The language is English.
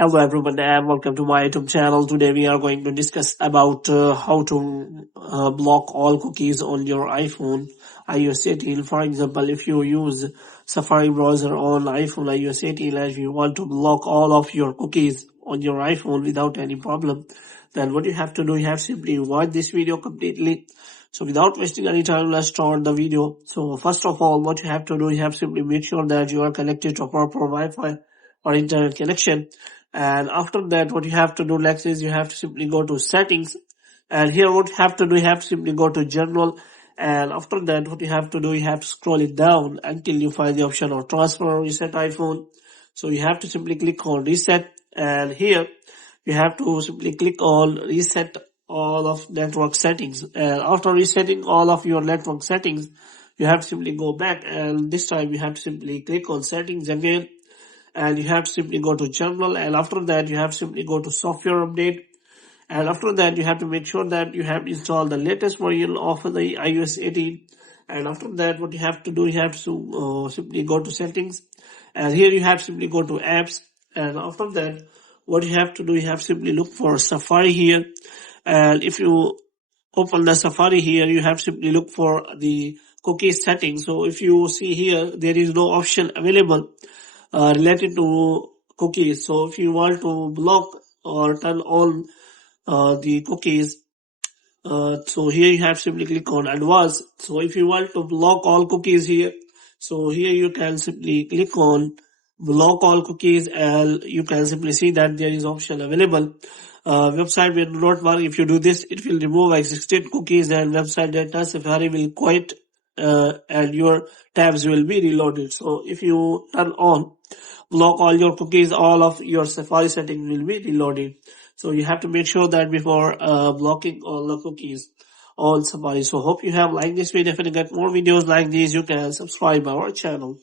Hello everyone and welcome to my YouTube channel. Today we are going to discuss about how to block all cookies on your iPhone iOS 18. For example, if you use Safari browser on iPhone iOS 18 and you want to block all of your cookies on your iPhone without any problem, then what you have to do, you have simply watch this video completely. So without wasting any time, let's start the video. So first of all, what you have to do, you have simply make sure that you are connected to a proper Wi-Fi or internet connection. And after that, what you have to do next is you have to simply go to settings. And here what you have to do, you have to simply go to general. And after that, what you have to do, you have to scroll it down until you find the option of transfer or reset iPhone. So you have to simply click on reset. And here you have to simply click on reset all of network settings. And after resetting all of your network settings, you have to simply go back. And this time you have to simply click on settings again. And you have to simply go to general, and after that you have to simply go to software update, and after that you have to make sure that you have installed the latest version of the iOS 18. And after that, what you have to do, you have to simply go to settings, and here you have to simply go to apps. And after that, what you have to do, you have to simply look for Safari here. And if you open the Safari here, you have to simply look for the cookie settings. So if you see here, there is no option available related to cookies. So if you want to block or turn on the cookies, so here you have to simply click on advanced. So if you want to block all cookies here, so here you can simply click on block all cookies, and you can simply see that there is option available. Website will not work. If you do this, it will remove existing cookies, and website data Safari will quit, and your tabs will be reloaded. So if you turn on block all your cookies, all of your Safari settings will be reloaded. So you have to make sure that before blocking all the cookies on Safari. So hope you have liked this video. If you get more videos like these, you can subscribe our channel.